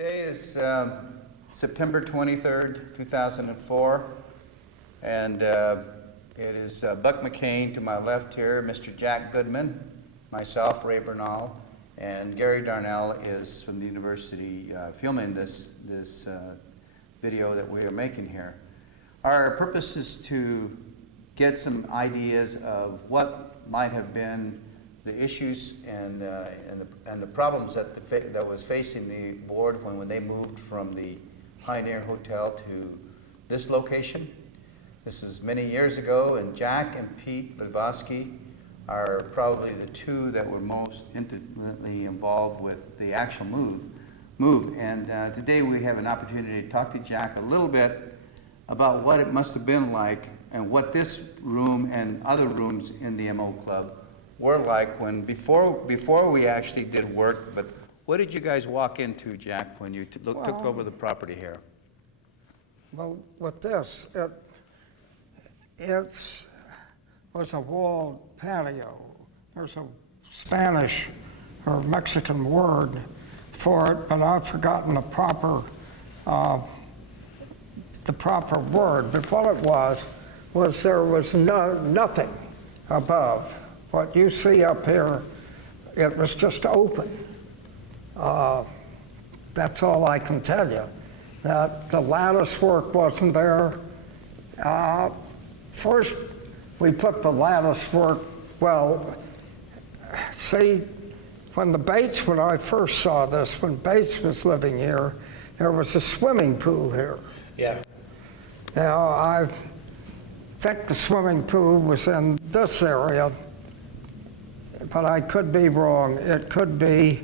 Today is September 23rd, 2004, and it is Buck McCain to my left here, Mr. Jack Goodman, myself, Ray Bernal, and Gary Darnell is from the university filming this video that we are making here. Our purpose is to get some ideas of what might have been the issues and the problems that was facing the board when they moved from the Pioneer Hotel to this location. This is many years ago, and Jack and Pete Levosky are probably the two that were most intimately involved with the actual move. And today we have an opportunity to talk to Jack a little bit about what it must have been like and what this room and other rooms in the MO Club were like when before we actually did work. But what did you guys walk into, Jack, when you took over the property here? Well, with this, it was a walled patio. There's a Spanish or Mexican word for it, but I've forgotten the proper word. But what it was there was nothing above. What you see up here, it was just open. That's all I can tell you. That the lattice work wasn't there. First, we put the lattice work, well, see, when I first saw this, when Bates was living here, there was a swimming pool here. Yeah. Now, I think the swimming pool was in this area, but I could be wrong. It could be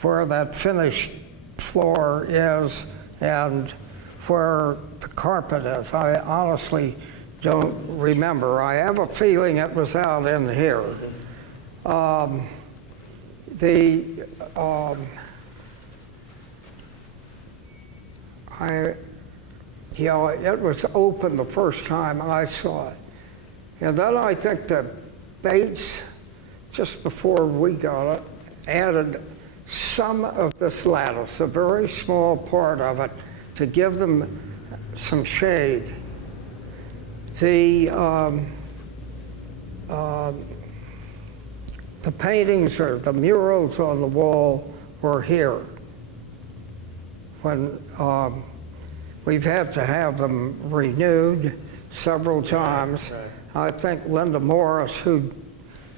where that finished floor is and where the carpet is. I honestly don't remember. I have a feeling it was out in here. It was open the first time I saw it. And then I think that Bates, just before we got it, added some of this lattice, a very small part of it, to give them some shade. The paintings or the murals on the wall were here. When we've had to have them renewed several times. I think Linda Morris, who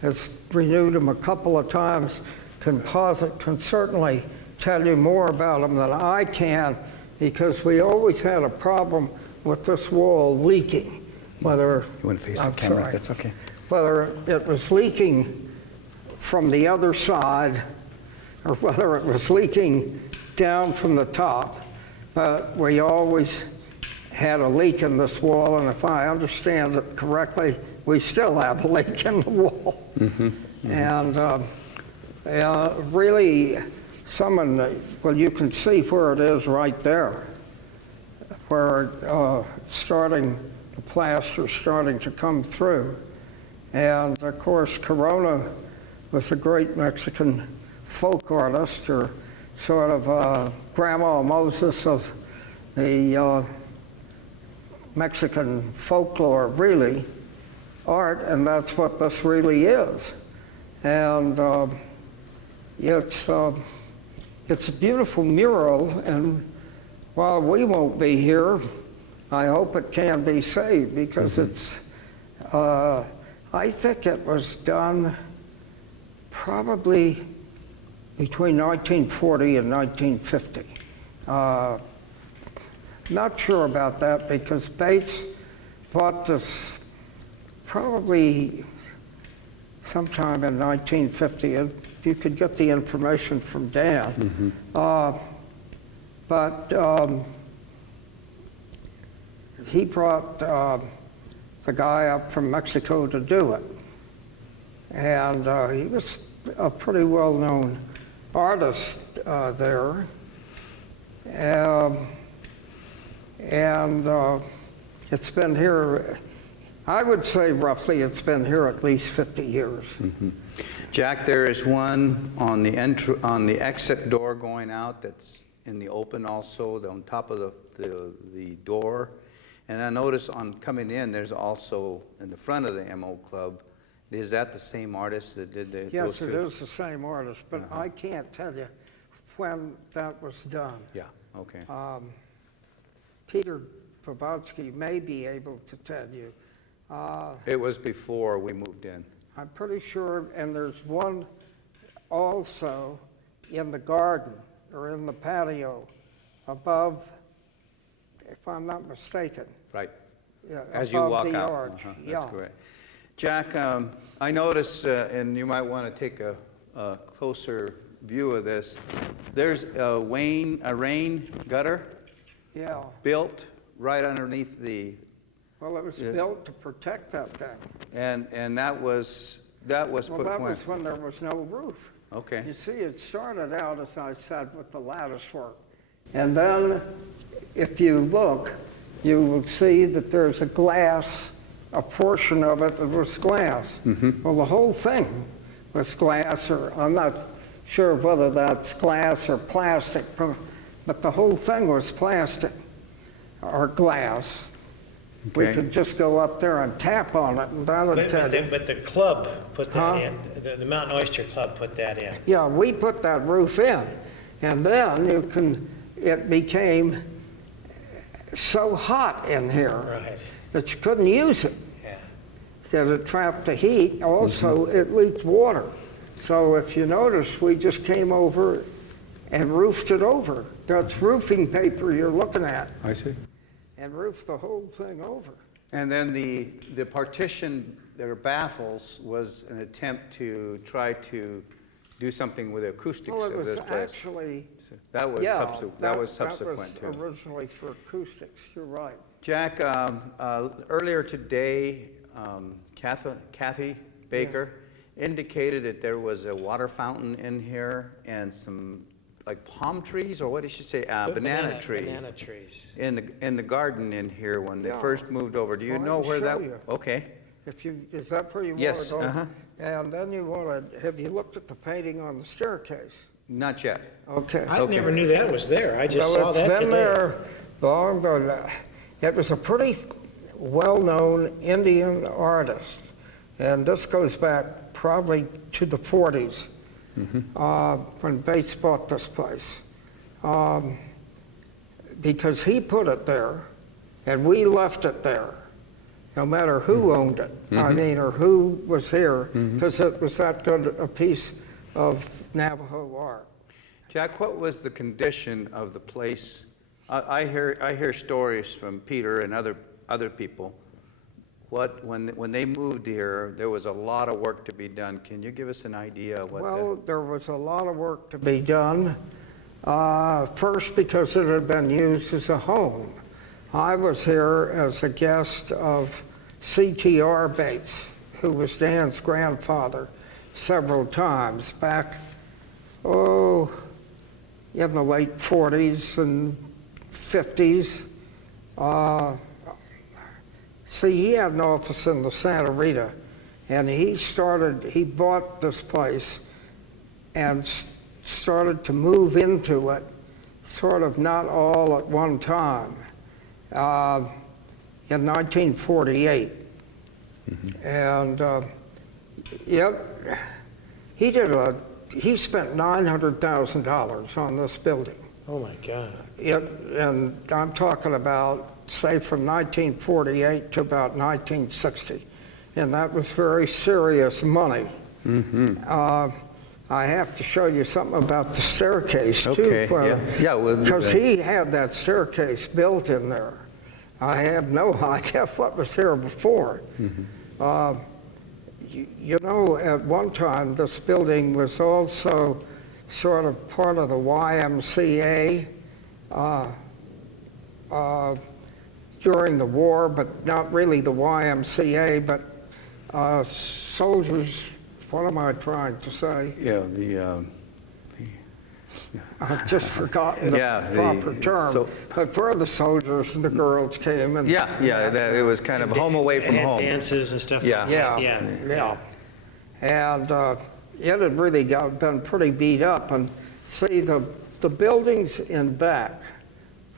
has renewed them a couple of times, can certainly tell you more about them than I can, because we always had a problem with this wall leaking. Whether you want to face the camera? Sorry, that's okay. Whether it was leaking from the other side or whether it was leaking down from the top, but we always had a leak in this wall, and if I understand it correctly, we still have a leak in the wall. Mm-hmm. Mm-hmm. And really, well, you can see where it is right there, where the plaster's starting to come through. And of course, Corona was a great Mexican folk artist, or sort of Grandma Moses of the Mexican folklore, really, art, and that's what this really is. And it's a beautiful mural, and while we won't be here, I hope it can be saved, because it's, I think it was done probably between 1940 and 1950. Not sure about that, because Bates bought this probably sometime in 1950. You could get the information from Dan. Mm-hmm. But he brought the guy up from Mexico to do it. And he was a pretty well-known artist there. And it's been here, I would say roughly it's been here at least 50 years. Mm-hmm. Jack, there is one on the exit door going out that's in the open also, on top of the door. And I noticed on coming in, there's also in the front of the MO Club, is that the same artist that did those Yes, two? it is the same artist, but I can't tell you when that was done. Yeah, okay. Peter Pavotsky may be able to tell you. It was before we moved in. I'm pretty sure, and there's one also in the garden or in the patio above, if I'm not mistaken. Right. Yeah, As you above walk the out. arch. Yeah. That's correct. Jack, I notice, and you might want to take a closer view of this, there's a rain gutter Yeah. built right underneath Well, it was built to protect that thing. and that was Well, put that when? was when there was no roof. Okay. You see, it started out, as I said, with the lattice work. And then, if you look, you will see that there's a portion of it that was glass. Well, the whole thing was glass, or I'm not sure whether that's glass or plastic, but the whole thing was plastic or glass. We Okay. could just go up there and tap on it, and that would tell you. But the club put that Huh? in, the Mountain Oyster Club put that in. Yeah, we put that roof in, and then it became so hot in here Right, that you couldn't use it. yeah. That it trapped the heat. Also, it leaked water. So if you notice, we just came over and roofed it over. That's roofing paper you're looking at, I see. and roofed the whole thing over. And then the partition, their baffles, was an attempt to try to do something with the acoustics Well, it of was this place. actually, So that was yeah, that was subsequent that was too. originally for acoustics, you're right. Jack, earlier today, Kathy Baker indicated that there was a water fountain in here and some like palm trees, or what did she say? Banana tree. Banana trees. In the garden in here when they Yeah. first moved over. Do you Well, I know can where show that? you. Okay. Is that where you want to go? Yes, uh-huh. And then you want to, have you looked at the painting on the staircase? Not yet. Okay. I Okay. never knew that was there. I just Well, saw that it's been today. there long ago. It was a pretty well-known Indian artist, and this goes back probably to the 40s when Bates bought this place. Because he put it there, and we left it there, no matter who owned it, I mean, or who was here, because it was that good a piece of Navajo art. Jack, what was the condition of the place? I hear stories from Peter and other people. When they moved here, there was a lot of work to be done. Can you give us an idea of what Well, there was a lot of work to be done. First, because it had been used as a home. I was here as a guest of C.T.R. Bates, who was Dan's grandfather, several times back, in the late 40s and 50s. See, he had an office in the Santa Rita, and he bought this place and started to move into it, sort of not all at one time, in 1948. And he spent $900,000 on this building. Oh, my God. And I'm talking about, say, from 1948 to about 1960. And that was very serious money. I have to show you something about the staircase, too. Okay, yeah, we'll do Because that. he had that staircase built in there. I have no idea what was there before. You know, at one time, this building was also sort of part of the YMCA during the war, but not really the YMCA, but soldiers, what am I trying to say? Yeah, I've just forgotten the Yeah, proper term. But where the soldiers and the girls came and. it was kind of home away from They had home. dances and stuff Yeah. like that. Yeah. And it had really been pretty beat up. And see, the the buildings in back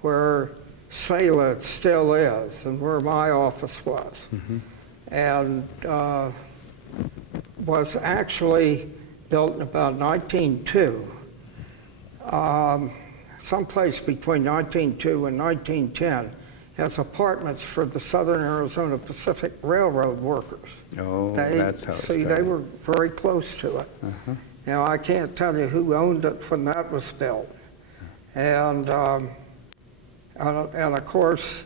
where Salem still is and where my office was, and was actually built in about 1902, someplace between 1902 and 1910, as apartments for the Southern Arizona Pacific Railroad workers. Oh, that's how it See, they started. were very close to it. Now, I can't tell you who owned it when that was built. And of course,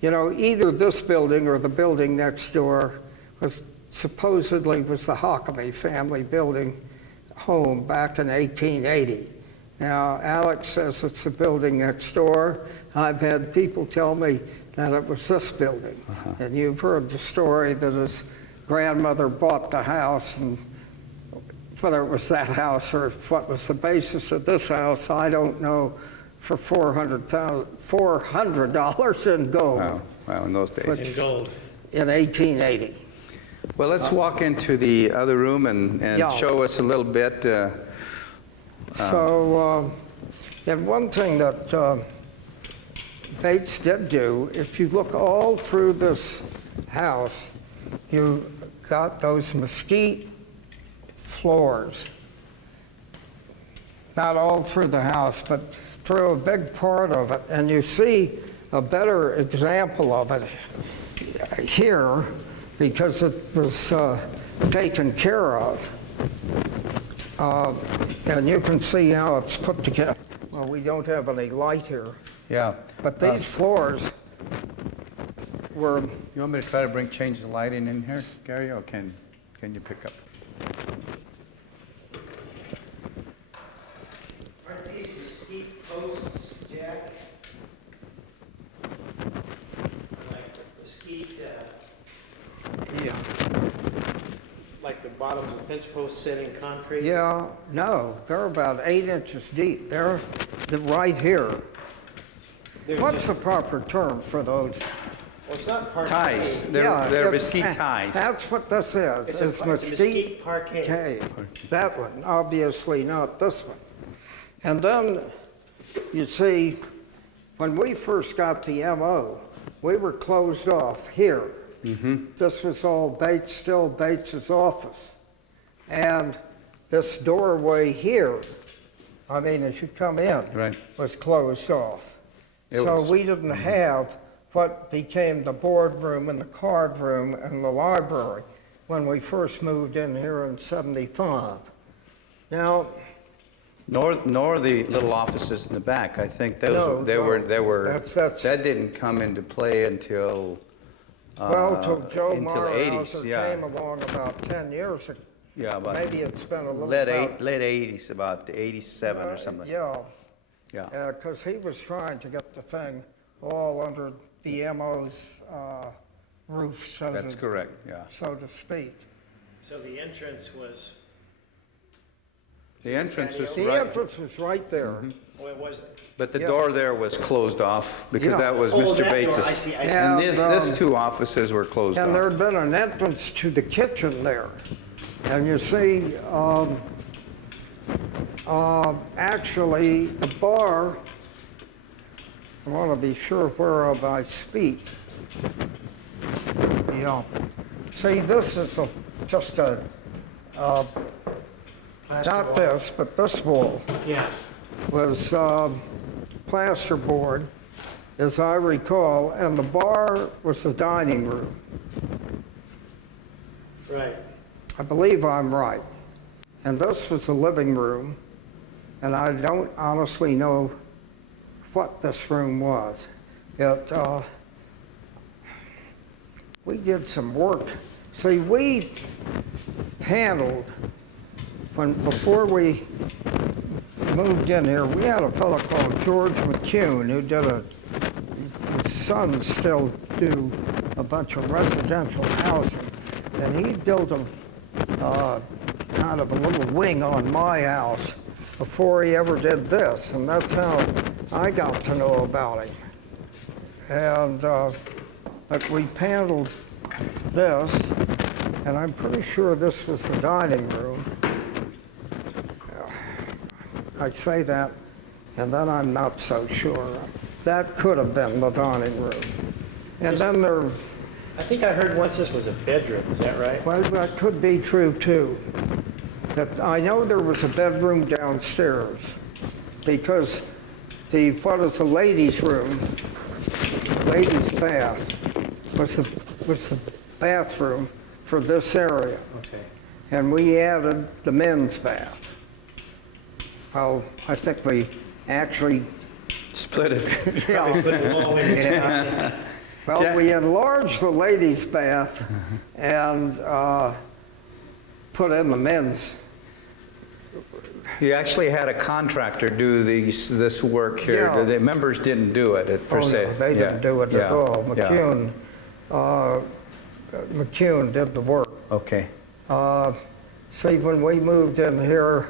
you know, either this building or the building next door was supposedly was the Huckabee family building home back in 1880. Now, Alex says it's the building next door. I've had people tell me that it was this building. And you've heard the story that his grandmother bought the house, and whether it was that house or what was the basis of this house, I don't know, for $400 in gold. Wow, in those days. In gold. In 1880. Well, let's walk into the other room and Yeah. show us a little bit. And one thing that Bates did do, if you look all through this house, you got those mesquite floors. Not all through the house, but through a big part of it. And you see a better example of it here because it was taken care of. And you can see how it's put together. Well, we don't have any light here. Yeah. But these floors were, You want me to try to change the lighting in here, Gary, or can you pick up? Aren't these mesquite posts, Jack? Like mesquite, yeah, like the bottoms of fence posts set in concrete? no, they're about 8 inches deep. They're right here. They're What's just- the proper term for those? Well, it's not parquet. Ties. They're Yeah, mesquite ties. That's what this is. It's a mesquite parquet. Okay, that one, obviously not this one. And then, you see, when we first got the MO, we were closed off here. This was all Bates, still Bates's office. And this doorway here, I mean, as you come in, Right. was closed off. It So was- we didn't have what became the boardroom and the card room and the library when we first moved in here in '75. Now, Nor the little offices in the back. I think those No, they no. were That's- that didn't come into play until till Joe into the 80s. Marhauser Yeah, came along about 10 years ago. yeah, about Maybe it's been a little late about- late 80s, about 87 or something. Yeah, Yeah. because he was trying to get the thing all under the MO's roof, That's correct. Yeah. so to speak. So the entrance was, The entrance was The right, entrance was right there. oh, it was. but the Yeah. door there was closed off because Yeah. that was Oh, Mr. that door, Bates's. I see. Yeah. And this two offices were closed And there off. had been an entrance to the kitchen there. And you see, actually, the bar, I want to be sure whereof I speak. Yeah. See, this is just a, not this, but this wall Yeah. was plasterboard, as I recall, and the bar was the dining room. Right. I believe I'm right. And this was the living room, and I don't honestly know what this room was. We did some work. See, we paneled, before we moved in here, we had a fellow called George McCain who did his sons still do a bunch of residential housing. And he built kind of a little wing on my house before he ever did this, and that's how I got to know about him. And but we paneled this, and I'm pretty sure this was the dining room. I say that, and then I'm not so sure. That could have been the dining room. And then there, I think I heard once this was a bedroom, is that right? well, that could be true too. That I know there was a bedroom downstairs because what is the ladies' room, ladies' bath, was the bathroom for this area. Okay. And we added the men's bath. Well, I think we actually, Split it. Probably put them all in town. well, Yeah. we enlarged the ladies' bath and put in the men's. You actually had a contractor do this work here. Yeah. The members didn't do it per Oh, se. no, they didn't Yeah, do it at yeah, all. yeah. McCain did the work. Okay. See, when we moved in here,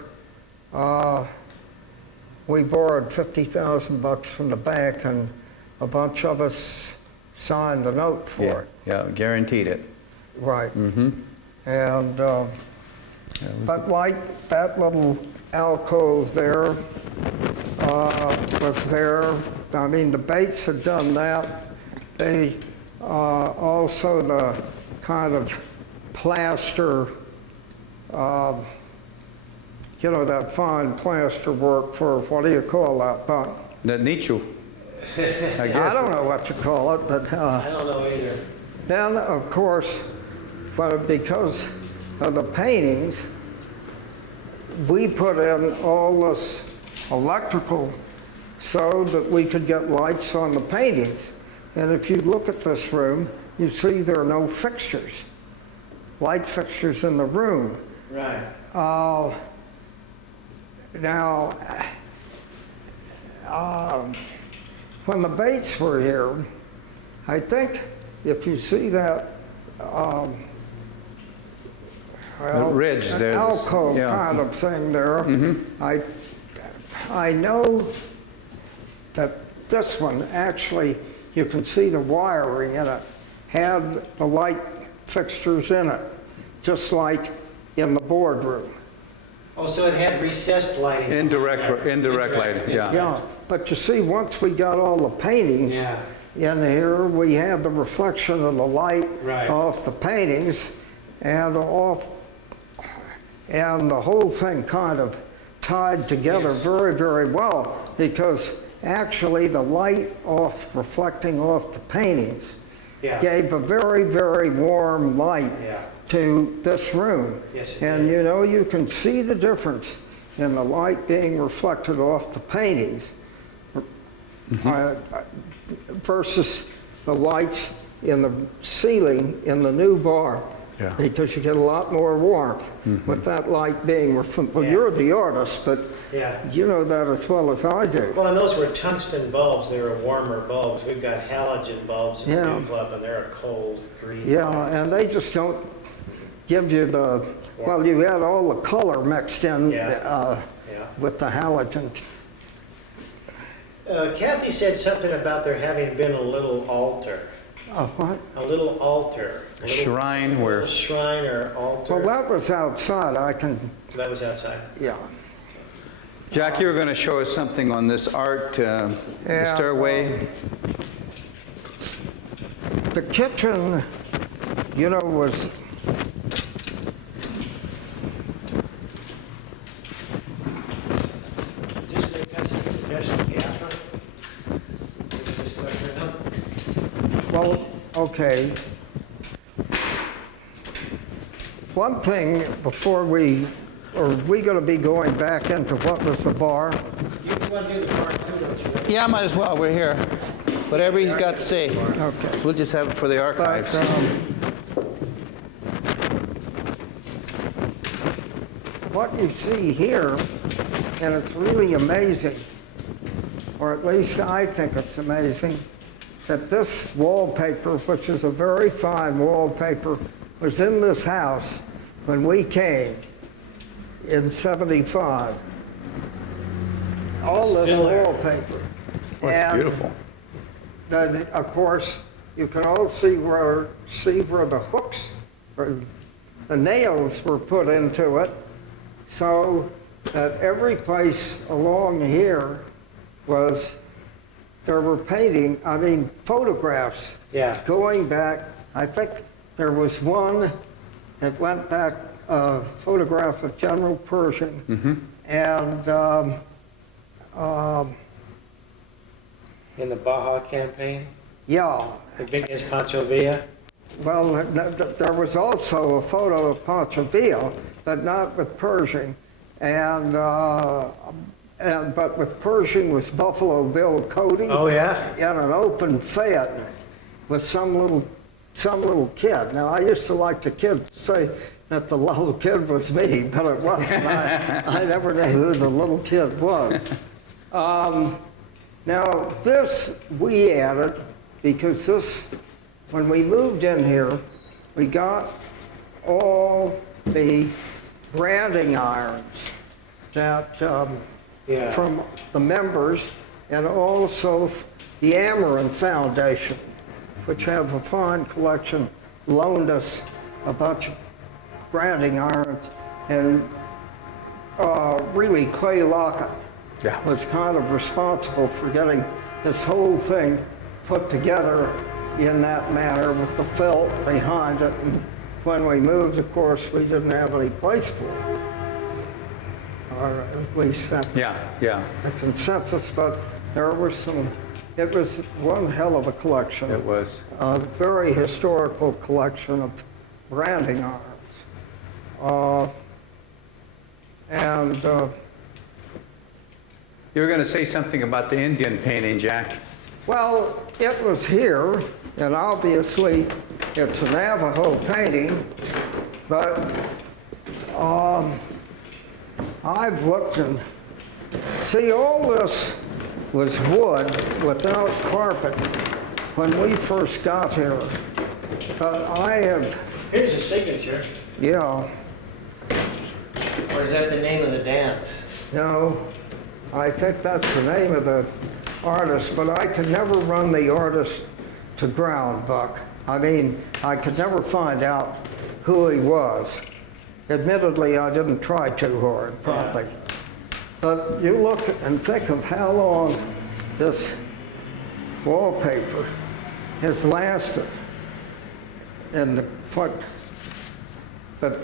we borrowed $50,000 from the bank, and a bunch of us signed the note for Yeah, it. yeah, guaranteed it. Right. Mm-hmm. And, but like that little alcove there was there. I mean, the Bates had done that. They also the kind of plaster, you know, that fine plaster work for, what do you call that, Buck? The nicho, I I guess. don't know what you call it, but I don't know either. then, of course, but because of the paintings, we put in all this electrical so that we could get lights on the paintings. And if you look at this room, you see there are no fixtures, light fixtures in the room. Right. Now, when the Bates were here, I think if you see that well, ridge an there, alcove yeah. kind of thing there, I know that this one actually, you can see the wiring in it, had the light fixtures in it, just like in the boardroom. Oh, so it had recessed lighting. Indirect lighting, yeah. Yeah, but you see, once we got all the paintings Yeah. in here, we had the reflection of the light Right. off the paintings and the whole thing kind of tied together Yes. very, very well, because actually the light reflecting off the paintings Yeah. gave a very, very warm light Yeah. to this room. Yes, it And did. you know, you can see the difference in the light being reflected off the paintings versus the lights in the ceiling in the new bar. Yeah. Because you get a lot more warmth with that light being reflected. Well, Yeah. you're the artist, but Yeah. you know that as well as I do. Well, and those were tungsten bulbs. They were warmer bulbs. We've got halogen bulbs in the Yeah. new club, and they're a cold green. Yeah, and they just don't give you the, well, you had all the color mixed in Yeah. Yeah. with the halogen. Kathy said something about there having been a little altar. What? A little altar. A little- Shrine a where- little shrine or altar. Well, that was outside. I can, That was outside. yeah. Jack, you were going to show us something on this art, the Yeah, stairway. The kitchen, you know, was, Is this because of the professional bathroom? Did you just let her know? well, okay. One thing before are we going to be going back into what was the bar? You want to do the part two, don't you? Yeah, might as well, we're here. Whatever he's got to say. Okay. We'll just have it for the archives. But, what you see here, and it's really amazing, or at least I think it's amazing, that this wallpaper, which is a very fine wallpaper, was in this house when we came in '75. All this Still there. wallpaper. Well, it's And beautiful. then, of course, you can all see where the hooks or the nails were put into it, so that every place along here was there were photographs Yeah. going back. I think there was one that went back, a photograph of General Pershing. And In the Baja campaign, yeah, against Pancho Villa. well, there was also a photo of Pancho Villa, but not with Pershing. But with Pershing was Buffalo Bill Cody. Oh, yeah? In an open Fiat with some little kid. Now, I used to like the kid to say that the little kid was me, but it wasn't. I never knew who the little kid was. Now, this we added because this, when we moved in here, we got all the branding irons that Yeah. from the members, and also the Amarin Foundation, which have a fine collection, loaned us a bunch of branding irons, and really Clay Lockett was kind of responsible for getting this whole thing put together in that manner with the felt behind it. And when we moved, of course, we didn't have any place for it. Or at least that Yeah. the consensus, but there were some, it was one hell of a collection. It was. A very historical collection of branding irons. You were going to say something about the Indian painting, Jack. Well, it was here, and obviously it's a Navajo painting, but I've looked and, see, all this was wood without carpet when we first got here. But I have, Here's a signature. yeah, Or is that the name of the dance? no, I think that's the name of the artist, but I could never run the artist to ground, Buck. I mean, I could never find out who he was. Admittedly, I didn't try too hard, probably. But you look and think of how long this wallpaper has lasted in the foot. But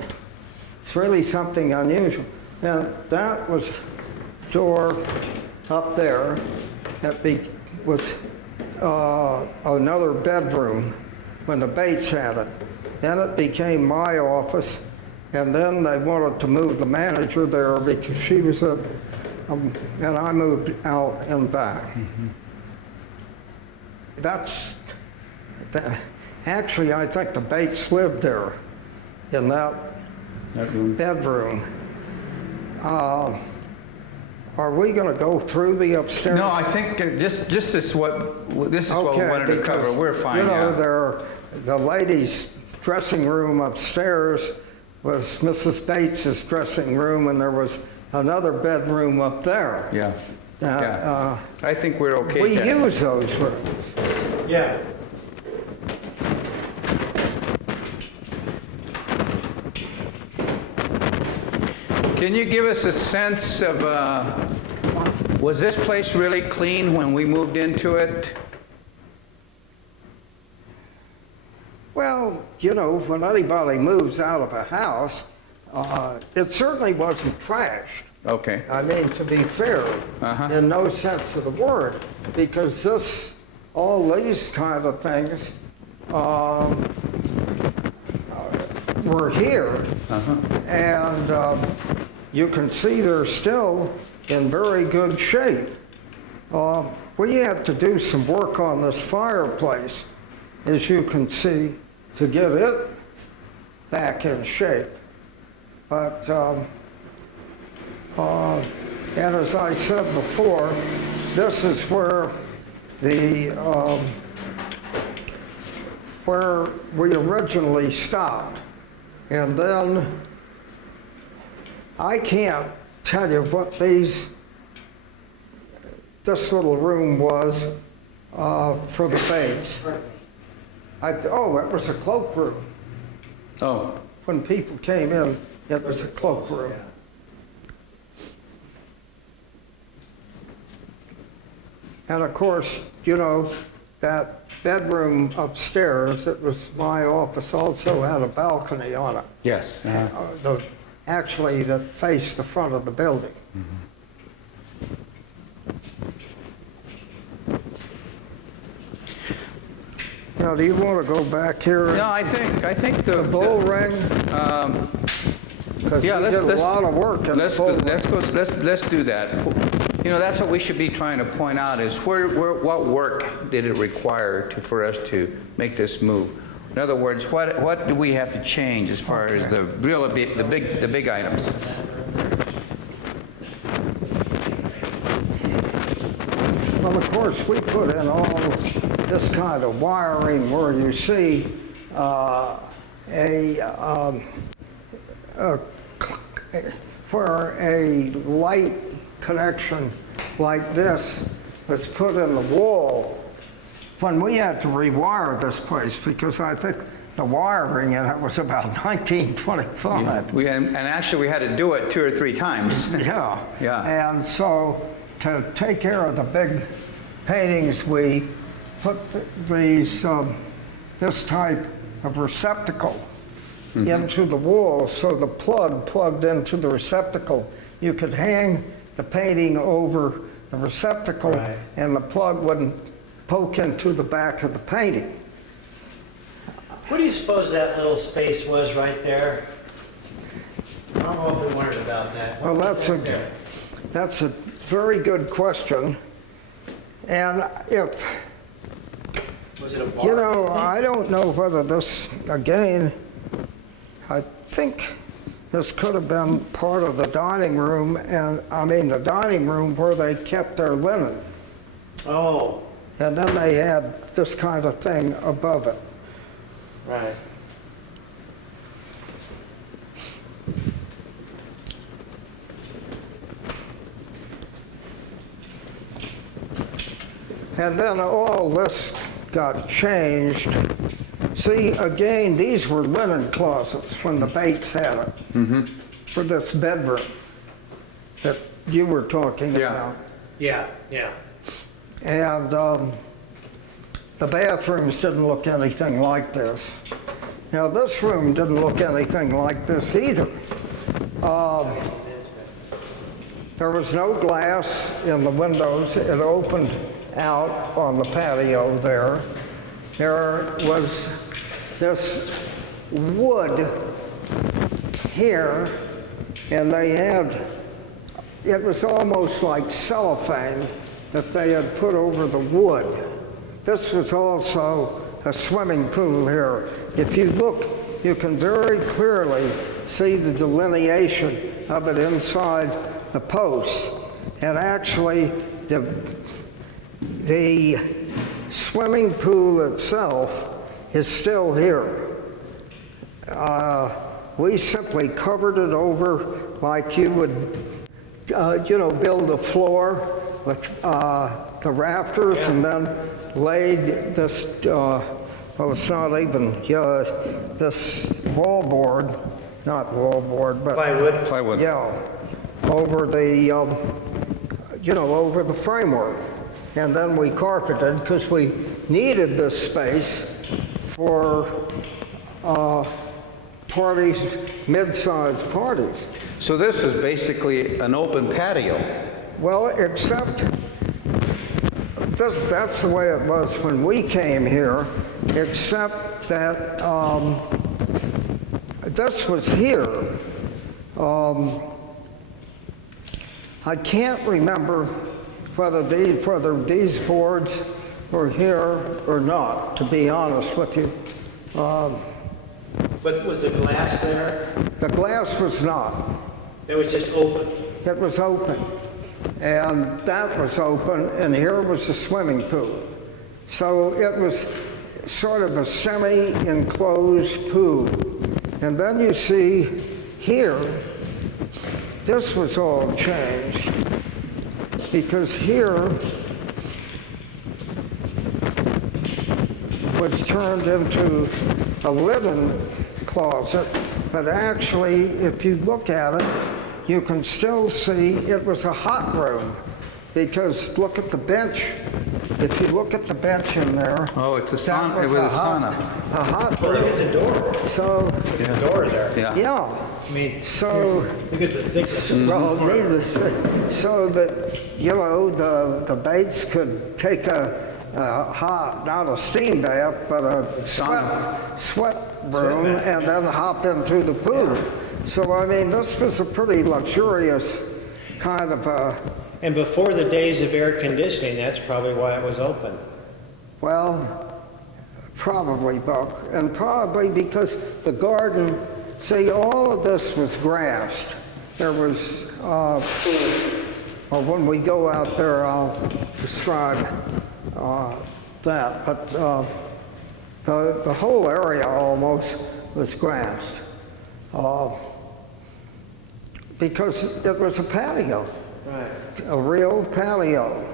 it's really something unusual. Now, that was a door up there that was another bedroom when the Bates had it. Then it became my office, and then they wanted to move the manager there because she was and I moved out and back. Actually, I think the Bates lived there in that bedroom. Are we going to go through the upstairs? No, I think this is what we wanted to cover. We're fine. You know, yeah. the ladies' dressing room upstairs was Mrs. Bates's dressing room, and there was another bedroom up there. Yeah. Yeah. I think we're okay. We then. use those rooms. Yeah. Can you give us a sense of, was this place really clean when we moved into it? Well, you know, when anybody moves out of a house, it certainly wasn't trashed. Okay. I mean, to be fair, in no sense of the word, because all these kind of things were here, and you can see they're still in very good shape. We had to do some work on this fireplace, as you can see, to get it back in shape. But, and as I said before, this is where where we originally stopped. And then I can't tell you what this little room was for the Bates. Oh, it was a cloakroom. Oh. When people came in, it was a cloakroom. And of course, you know, that bedroom upstairs, that was my office, also had a balcony on it. Yes. Actually, that faced the front of the building. Now, do you want to go back here? No, I think The bull ring? Because we yeah, did a lot of work in the let's bull ring. let's do that. You know, that's what we should be trying to point out is what work did it require for us to make this move? In other words, what do we have to change as far as the big items? Well, of course, we put in all this kind of wiring where you see where a light connection like this was put in the wall. When we had to rewire this place, because I think the wiring in it was about 1925. And actually, we had to do it 2 or 3 times. Yeah. Yeah. And so to take care of the big paintings, we put this type of receptacle into the wall, so the plug plugged into the receptacle. You could hang the painting over the receptacle, Right. and the plug wouldn't poke into the back of the painting. What do you suppose that little space was right there? I don't know if we wondered about that. Well, What was there? that's a very good question. And if, Was it a bar? you know, I don't know whether this, again, I think this could have been part of the dining room, and I mean the dining room where they kept their linen. Oh, And then they had this kind of thing above it. right. And then all this got changed. See, again, these were linen closets when the Bates had it. For this bedroom that you were talking Yeah. about. Yeah, yeah. And the bathrooms didn't look anything like this. Now, this room didn't look anything like this either. There was no glass in the windows. It opened out on the patio there. There was this wood here, and they had, it was almost like cellophane that they had put over the wood. This was also a swimming pool here. If you look, you can very clearly see the delineation of it inside the posts. And actually, the swimming pool itself is still here. We simply covered it over like you would, you know, build a floor with the rafters, and then laid this, well, it's not even, this wallboard, not wallboard, but Plywood? yeah, over the, you know, over the framework. And then we carpeted because we needed this space for parties, mid-sized parties. So this was basically an open patio. Well, except that's the way it was when we came here, except that this was here. I can't remember whether these boards were here or not, to be honest with you. But was the glass there? The glass was not. It was just open? It was open. And that was open, and here was the swimming pool. So it was sort of a semi-enclosed pool. And then you see here, this was all changed, because here was turned into a linen closet, but actually, if you look at it, you can still see it was a hot room. because look at the bench. If you look at the bench in there. Oh, it's a that sauna, it was a sauna. A hot Well, look room. at the door. So, The door there. Yeah. yeah, I mean, so, look at the thickness of well, the needless, so that, you know, the Bates could take a hot, not a steam bath, but a sweat room bath, and then hop into the pool. So, I mean, this was a pretty luxurious kind of And before the days of air conditioning, that's probably why it was open. well, probably, Buck, and probably because the garden, see, all of this was grassed. There was, well, when we go out there, I'll describe that, but the whole area almost was grassed. Because it was a patio, Right. a real patio.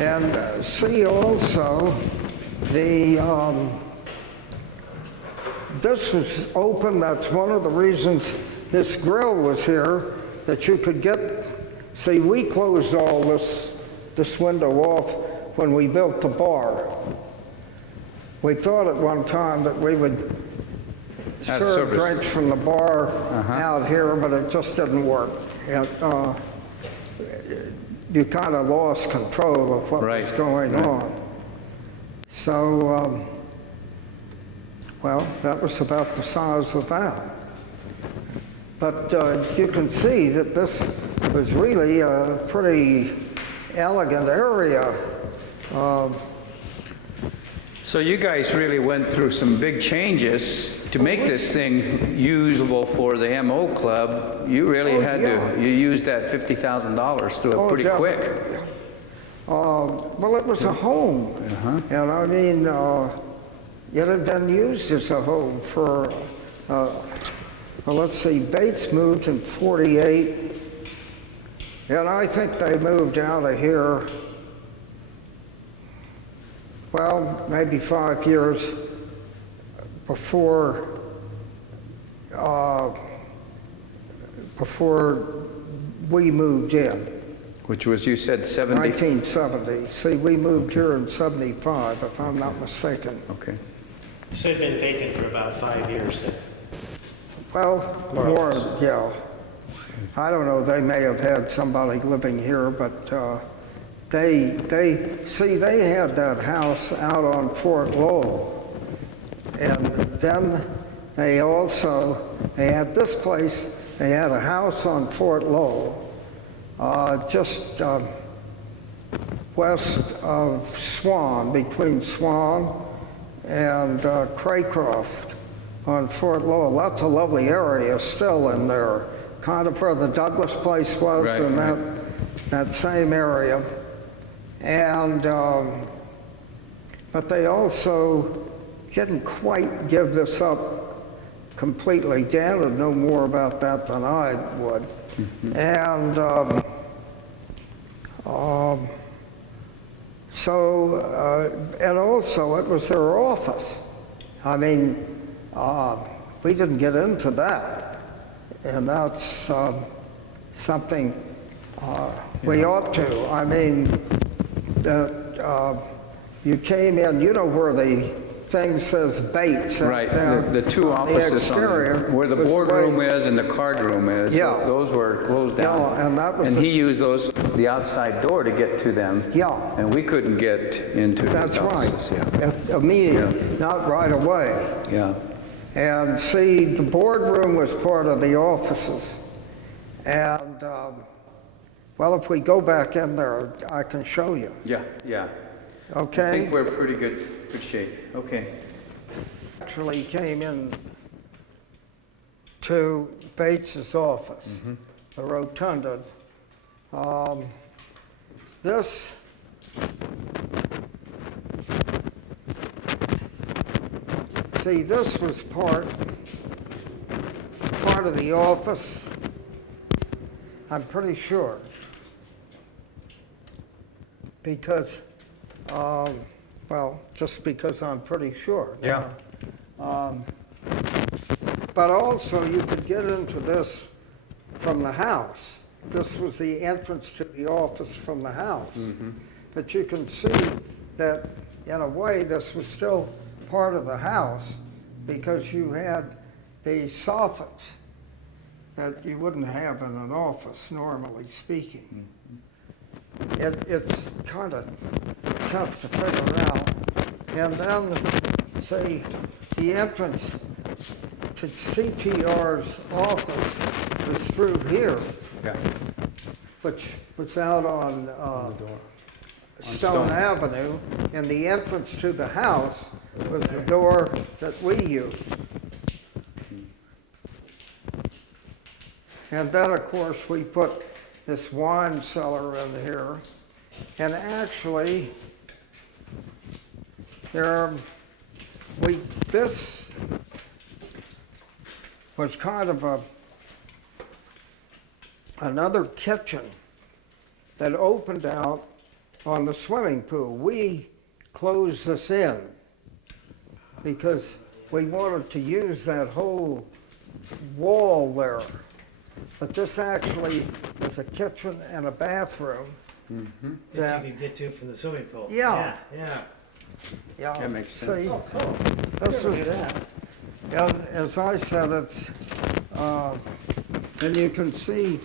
And see also this was open. That's one of the reasons this grill was here, that you could get. See, we closed all this window off when we built the bar. We thought at one time that we would Have serve service. drinks from the bar out here, but it just didn't work. You kind of lost control of what was going on. So, well, that was about the size of that. But you can see that this was really a pretty elegant area. So you guys really went through some big changes to make this thing usable for the MO Club. You really had yeah. to, you used that $50,000 through it pretty quick. Definitely. Well, it was a home, and I mean, it had been used as a home for, well, let's see, Bates moved in '48, and I think they moved out of here, well, maybe 5 years before we moved in. Which was, you said 70? 1970. See, we moved here in '75, if I'm not mistaken. Okay. So it had been vacant for about 5 years then. Well, More or more, less. yeah. I don't know, they may have had somebody living here, but they had that house out on Fort Lowell. And then they had this place, they had a house on Fort Lowell, just west of Swan, between Swan and Craycroft on Fort Lowell. That's a lovely area still in there, kind of where the Douglas place was, Right, in right. that same area. And, but they also didn't quite give this up completely. Dan would know more about that than I would. And and also it was their office. I mean, we didn't get into that, and that's something we ought to. I mean, you came in, you know where the thing says Bates. Right, down the two on offices the exterior where the was boardroom way- is and the card room is. Yeah. Those were closed down. Yeah, and that was And the- he used the outside door to get to them. Yeah. And we couldn't get into his That's right. offices. Yeah. Immediately, not right away. Yeah. And see, the boardroom was part of the offices. And, well, if we go back in there, I can show you, Yeah, yeah. I okay? think we're pretty good shape. Okay. Actually came in to Bates's office, the rotunda. This See, this was part of the office, I'm pretty sure. Because, well, just because I'm pretty sure. Yeah. But also, you could get into this from the house. This was the entrance to the office from the house. But you can see that, in a way, this was still part of the house because you had these soffits that you wouldn't have in an office, normally speaking. It's kind of tough to figure out. And then, say, the entrance to CTR's office was through here, Yeah. which was out on Stone. Stone Avenue, and the entrance to the house was the door that we used. And then, of course, we put this wine cellar in here, and actually, this was kind of another kitchen that opened out on the swimming pool. We closed this in because we wanted to use that whole wall there. But this actually is a kitchen and a bathroom. That you could get to from the swimming pool. Yeah. Yeah. Yeah, That makes sense. see, Oh, cool. this Never knew was, that. and as I said, and you can see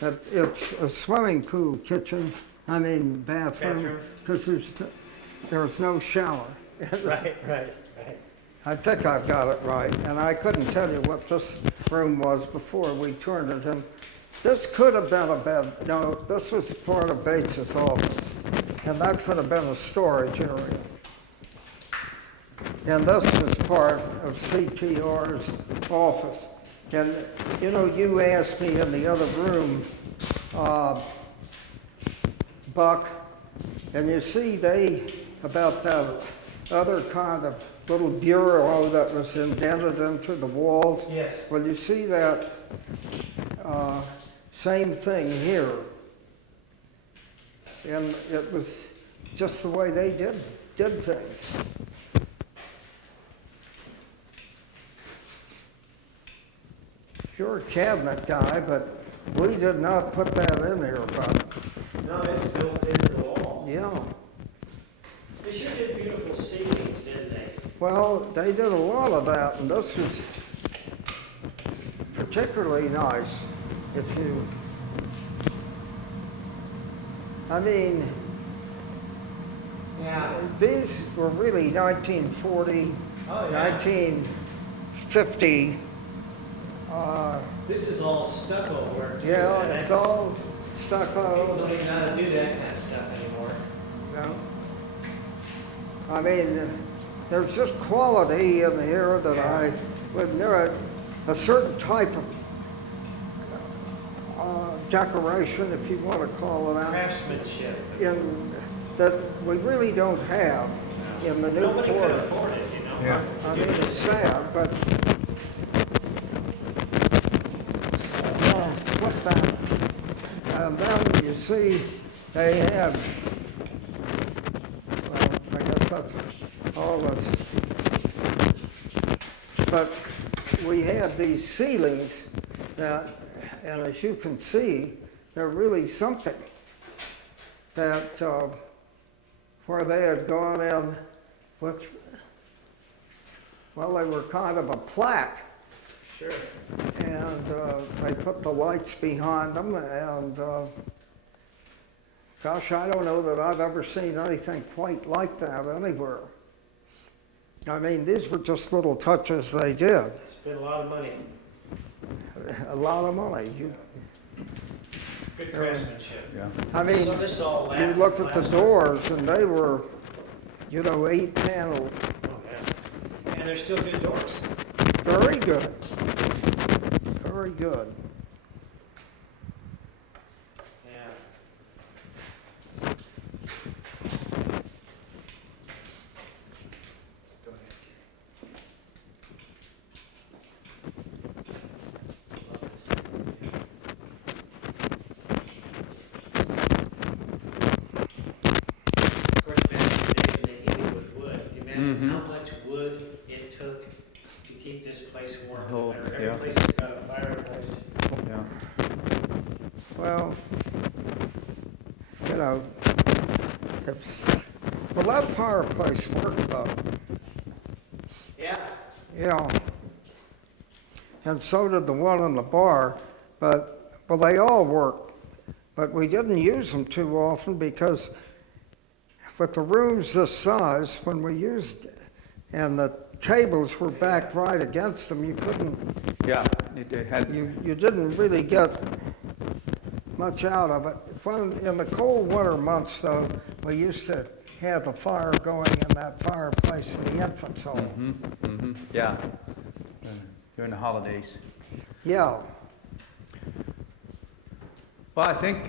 that it's a swimming pool kitchen, bathroom, Bathroom. because there's no shower. Right. I think I've got it right, and I couldn't tell you what this room was before we turned it in. This could have been a bed, no, this was part of Bates's office, and that could have been a storage area. And this was part of CTR's office. And, you asked me in the other room, Buck, and you see about that other kind of little bureau that was indented into the walls? Yes. Well, you see that same thing here. And it was just the way they did things. You're a cabinet guy, but we did not put that in here, but No, it's built into the wall. yeah. They sure did beautiful ceilings, didn't they? Well, they did a lot of that, and this was particularly nice. If you, Yeah. these were really 1940, Oh, yeah. 1950. This is all stucco work, too. Yeah, and it's that's- all People stucco. don't even know how to do that kind of stuff anymore. No. There's just quality in here that I would know. A certain type of decoration, if you want to call it that, Craftsmanship. that we really don't have in the new Nobody could quarter. afford it, Yeah. It's sad, but flip that. And then you see they have, well, I guess that's all this. But we have these ceilings that, and as you can see, they're really something that, where they had gone in with, well, they were kind of a plaque. Sure. And they put the lights behind them, and gosh, I don't know that I've ever seen anything quite like that anywhere. These were just little touches they did. Spent a lot of money. A lot of money. Good craftsmanship. Yeah. So this is all You look at the doors, and they were, 8-panel, Oh, yeah. And they're still good doors. very good. Very good. Yeah. Go ahead. Love this. Of course, back in the day when they heated with wood, can you imagine how much wood it took to keep keep this place warm. Oh, Every yeah. place has got a fireplace. Yeah. Well, you know, well, that fireplace worked though, Yeah, you know. And so did the one in the bar, but, well, they all worked. But we didn't use them too often because with the rooms this size, when we used, and the tables were backed right against them, you couldn't, Yeah, it had, you didn't really get much out of it. When, in the cold winter months though, we used to have the fire going in that fireplace in the entrance hall. yeah, during the holidays. Yeah. Well, I think,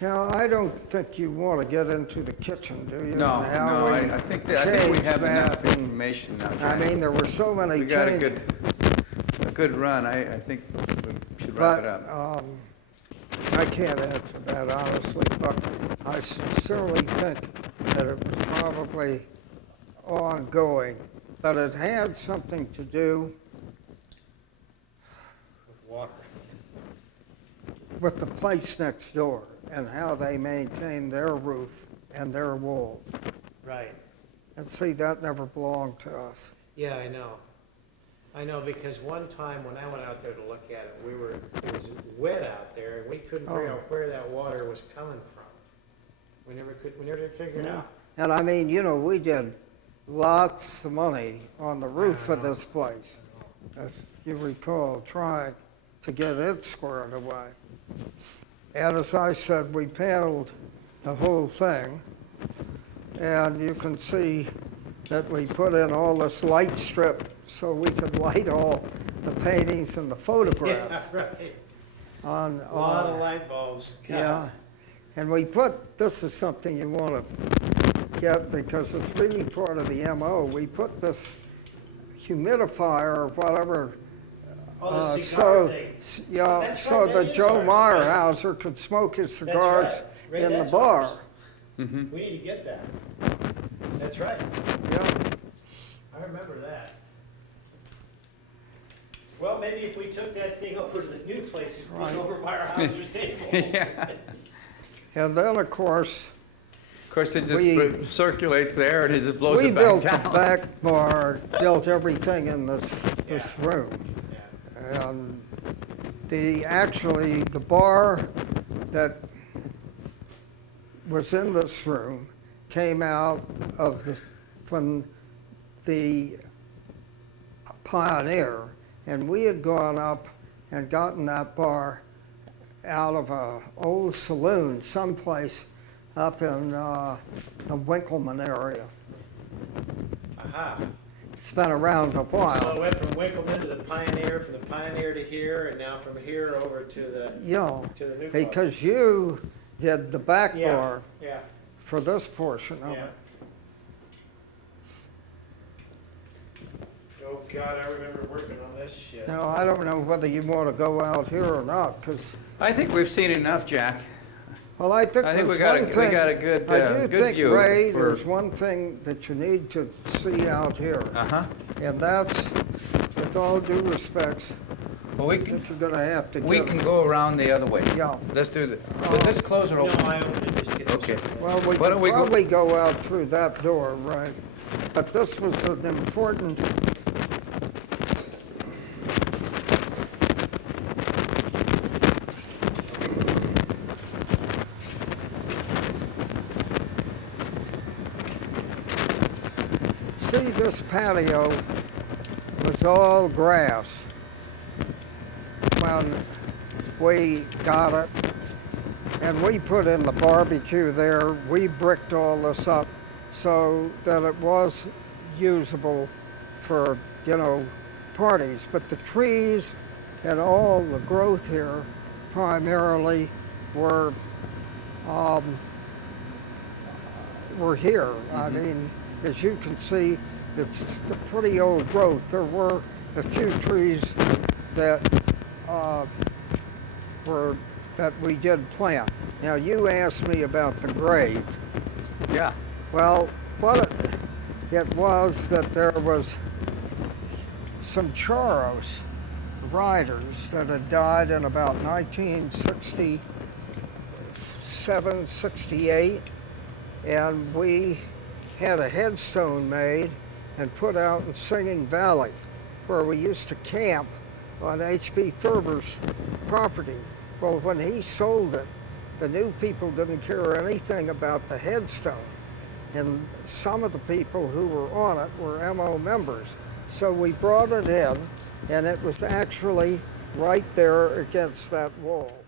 Now, I don't think you want to get into the kitchen, do you? no, And how no, we I think we have changed enough that. information now, I Jack. mean, there were so many We got changes. a good run. I think we should wrap it up. But I can't answer that honestly, but I sincerely think that it was probably ongoing, but it had something to do with water. with the place next door and how they maintained their roof and their walls. Right. And see, that never belonged to us. Yeah, I know. I know, because one time when I went out there to look at it, it was wet out there, and we couldn't figure out where that water was coming from. We never did figure it out. And I mean, you know, we did lots of money on the roof of this place, if you recall, trying to get it squared away. And as I said, we paneled the whole thing, and you can see that we put in all this light strip so we could light all the paintings and the photographs Yeah, right. on. A lot of light bulbs. God. Yeah, and we put, this is something you want to get because it's really part of the MO. We put this humidifier or whatever. Oh, the cigar thing. Yeah, That's so right, that that is Joe ours, right. Meyerhauser could smoke his cigars right. Right, in the that's bar. ours. We need to get that. That's right. Yeah, I remember that. Well, maybe if we took that thing over to the new place, and Right. put over Meyerhauser's table. Yeah. and then of course, Of course, it We- just circulates there and it just blows we it back built the down. back bar, built everything in this room. Yeah. And actually, the bar that was in this room came out of when the Pioneer, and we had gone up and gotten that bar out of a old saloon someplace up in the Winkleman area. Aha. It's been around a So while. it went from Winkleman to the Pioneer, from the Pioneer to here, and now from here over to the Yeah, new club. because you did the back Yeah. bar Yeah, for this portion of yeah. it. Oh, God, I remember working on this shit. Now, I don't know whether you want to go out here or not, because, I think we've seen enough, Jack. well, I think I think there's we got one thing. we got a good, I do good think, view. Ray, for- there's one thing that you need to see out here, Uh-huh. and that's, with all due respects, Well, we that can, you're going to have to we get. can go around the other way. Yeah. Let's do that. Was this close or No, open? I opened it just to get this. Okay. Well, we Why don't could we go- probably go out through that door, right? But this was an important. See, this patio was all grass when we got it. And we put in the barbecue there, we bricked all this up so that it was usable for, you know, parties. But the trees and all the growth here primarily were here. I mean, as you can see, it's a pretty old growth. There were a few trees that that we did plant. Now, you asked me about the grave. Yeah. Well, what it was that there was some Charros riders that had died in about 1967, 68, and we had a headstone made and put out in Singing Valley, where we used to camp on H.B. Thurber's property. Well, when he sold it, the new people didn't care anything about the headstone, and some of the people who were on it were MO members. So we brought it in, and it was actually right there against that wall.